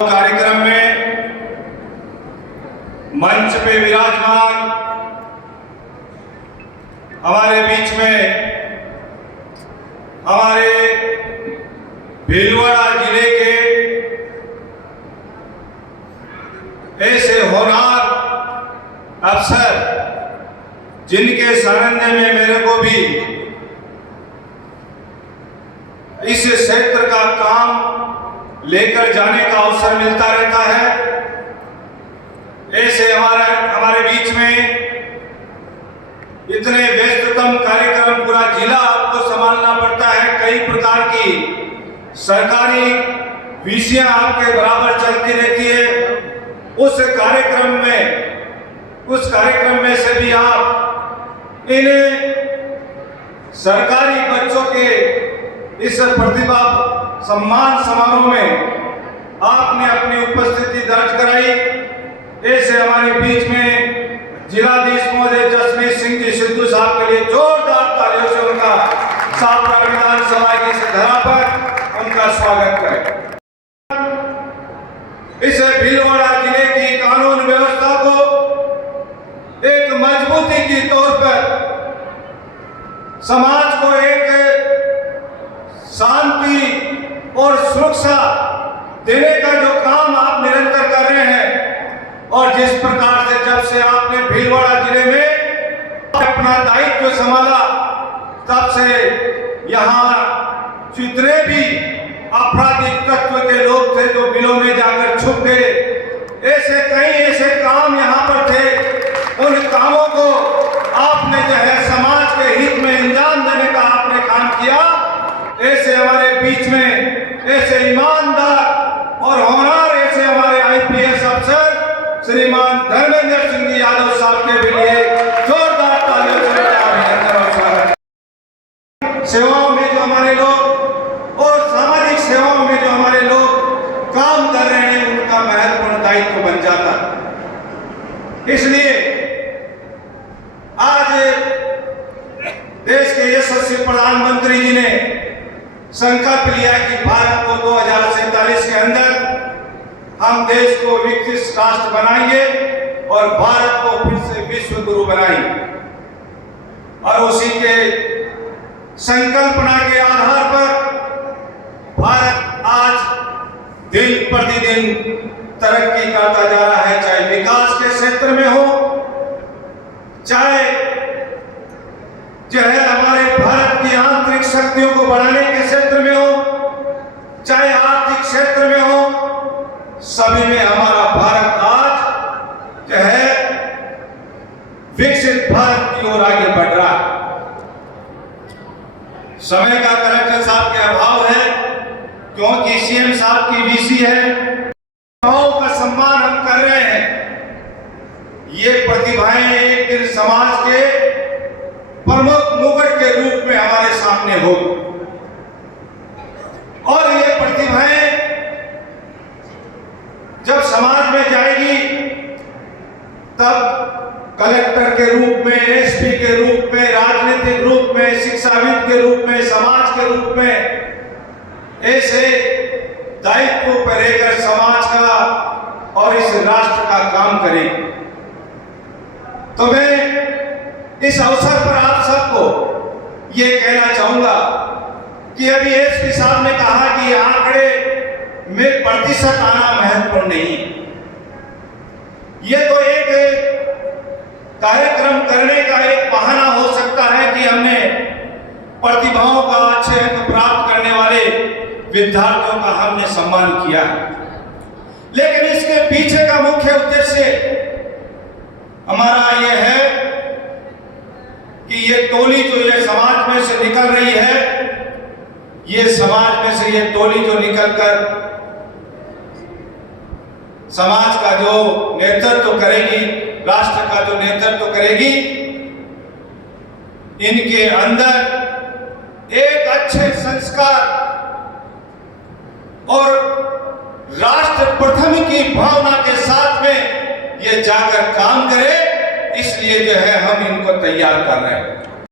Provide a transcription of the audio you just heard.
कार्यक्रम में मंच पे विराजमान हमारे बीच में हमारे भीलवाड़ा जिले के ऐसे होनहार अफसर जिनके सानिध्य में मेरे को भी इस क्षेत्र का काम लेकर जाने का अवसर मिलता रहता है। ऐसे हमारे बीच में इतने व्यस्ततम कार्यक्रम, पूरा जिला आपको संभालना पड़ता है, कई प्रकार की सरकारी विषयां आपके बराबर चलती रहती है। उस कार्यक्रम में से भी आप इन सरकारी बच्चों के इस प्रतिभा सम्मान समारोह में आपने अपनी उपस्थिति दर्ज कराई। ऐसे हमारे बीच में जिलाधीश महोदय जसमीत सिंह जी सिद्धू साहब के लिए जोरदार तालियों से उनका सापड़ा विधानसभा की इस धरा पर उनका स्वागत करें। इस भीलवाड़ा जिले की कानून व्यवस्था को एक मजबूती के तौर पर, समाज को एक शांति और सुरक्षा देने का जो काम आप निरंतर कर रहे हैं, और जिस प्रकार से जब से आपने भीलवाड़ा जिले में अपना दायित्व संभाला, तब से यहाँ जितने भी आपराधिक तत्व के लोग थे जो बिलों में जाकर छुप गए, ऐसे कई ऐसे काम यहाँ पर थे। उन कामों को आपने जो है समाज के हित में अंजाम देने का आपने काम किया। ऐसे हमारे बीच में ऐसे ईमानदार और होनहार ऐसे हमारे आईपीएस अफसर श्रीमान धर्मेंद्र सिंह जी यादव साहब के लिए जोरदार तालियों से अभिनंदन और स्वागत। सेवाओं में जो हमारे लोग और सामाजिक सेवाओं में जो हमारे लोग काम कर रहे हैं, उनका महत्वपूर्ण दायित्व बन जाता है। इसलिए आज देश के यशस्वी प्रधानमंत्री जी ने संकल्प लिया कि भारत को 2047 के अंदर हम देश को विकसित राष्ट्र बनाएंगे और भारत को फिर से विश्व गुरु बनाएंगे। और उसी के संकल्पना के आधार पर भारत आज दिन प्रतिदिन तरक्की करता जा रहा है, चाहे विकास के क्षेत्र में हो, चाहे जो है हमारे भारत की आंतरिक शक्तियों को बढ़ाने के क्षेत्र में हो, चाहे आर्थिक क्षेत्र में हो, सभी में हमारा भारत आज जो है विकसित भारत की ओर आगे बढ़ रहा है। समय का कलेक्टर साहब के अभाव है, क्योंकि सीएम साहब की वीसी है, प्रतिभाओं का सम्मान हम कर रहे हैं। ये प्रतिभाएं एक दिन समाज के प्रमुख मुकुट के रूप में हमारे सामने होगी, और ये प्रतिभाएं जब समाज में जाएगी, तब कलेक्टर के रूप में, एसपी के रूप में, राजनीतिक रूप में, शिक्षाविद के रूप में, समाज के रूप में ऐसे दायित्व पर रहकर समाज का और इस राष्ट्र का काम करेंगे। तो मैं इस अवसर पर आप सबको ये कहना चाहूंगा कि अभी एसपी साहब ने कहा कि आंकड़े में प्रतिशत आना महत्वपूर्ण नहीं है। ये तो एक कार्यक्रम करने का एक बहाना हो सकता है कि हमने प्रतिभाओं का, अच्छे अंक प्राप्त करने वाले विद्यार्थियों का हमने सम्मान किया है, लेकिन इसके पीछे का मुख्य उद्देश्य हमारा यह है कि ये टोली जो ये समाज में से निकल रही है, ये समाज में से ये टोली जो निकलकर समाज का जो नेतृत्व करेगी, राष्ट्र का जो नेतृत्व करेगी, इनके अंदर एक अच्छे संस्कार और राष्ट्र प्रथम की भावना के साथ में ये जाकर काम करे। इसलिए जो है हम इनको तैयार कर रहे हैं।